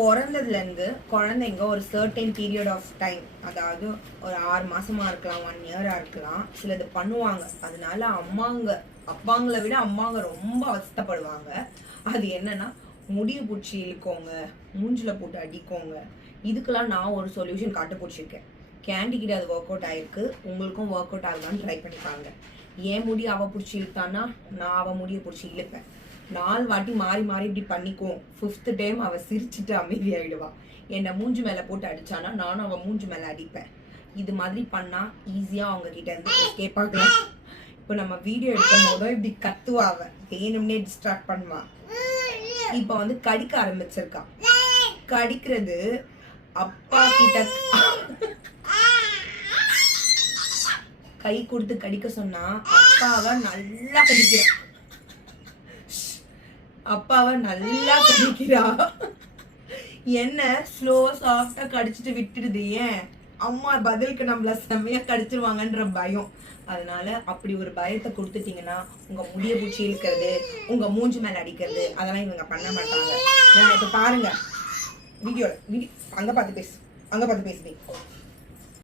பிறந்ததுலேருந்து குழந்தைங்க ஒரு சர்டன் பீரியட் ஆஃப் டைம், அதாவது ஒரு 6 மாசமா இருக்கலாம், 1 இயரா இருக்கலாம், சிலது பண்ணுவாங்க. அதனால அப்பாங்களை விட அம்மாங்க ரொம்ப அவஸ்தைப்படுவாங்க. அது என்னன்னா, முடியை பிடிச்சி இழுக்கோங்க, மூஞ்சில போட்டு அடிக்கோங்க. இதுக்கெல்லாம் நான் ஒரு சொல்யூஷன் கண்டுபிடிச்சிருக்கேன். கேண்டி கிட்ட அது ஒர்க் அவுட் ஆயிருக்கு. உங்களுக்கும் ஒர்க் அவுட் ஆகுதான்னு ட்ரை பண்ணிப்பாங்க. ஏன் முடி அவ பிடிச்சி இழுத்தானா, நான் அவ முடியை பிடிச்சி இழுப்பேன். 4 வாட்டி மாறி மாறி இப்படி பண்ணிக்குவோம். 5th டைம் அவ சிரிச்சுட்டு அமைதியாயிடுவா. என்னை மூஞ்சி மேல போட்டு அடிச்சானா நானும் அவ மூஞ்சி மேல அடிப்பேன். இது மாதிரி பண்ணா ஈஸியா அவங்க கிட்ட இருந்து எஸ்கேப் ஆகலாம். இப்போ நம்ம வீடியோ எடுக்கும் போதும் இப்படி கத்துவாவ, வேணும்னே டிஸ்ட்ராக்ட் பண்ணுவா. இப்ப வந்து கடிக்க ஆரம்பிச்சிருக்கா. கடிக்கிறது அப்பா கிட்ட கை கொடுத்து கடிக்க சொன்னா அப்பாவை நல்லா கடிக்கிறா. அப்பாவை நல்லா கடிக்கிறா. என்ன ஸ்லோ சாஃப்டா கடிச்சிட்டு விட்டுடுது. ஏன்? அம்மா பதிலுக்கு நம்மள செம்மையா கடிச்சிருவாங்கன்ற பயம். அதனால அப்படி ஒரு பயத்தை கொடுத்துட்டீங்கன்னா உங்க முடிய பூச்சி இழுக்கிறது, உங்க மூஞ்சி மேல அடிக்கிறது, அதெல்லாம் இவங்க பண்ண மாட்டாங்க. நான் இப்ப பாருங்க வீடியோ அங்க பார்த்து பேசு,